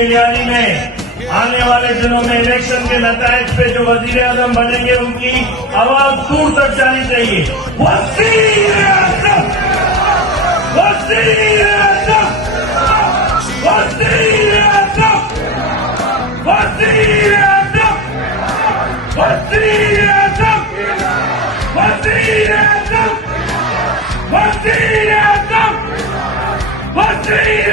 एलियानी में आने वाले दिनों में इलेक्शन के नतायज पे जो वजीर आजम बनेंगे उनकी आवाज दूर तक जानी चाहिए। वज़ीर आज़म, वज़ीर आज़म, वज़ीर आज़म, वज़ीर आज़म, वज़ीर आज़म, वज़ीर आज़म, वज़ीर आज़म, वज़ीर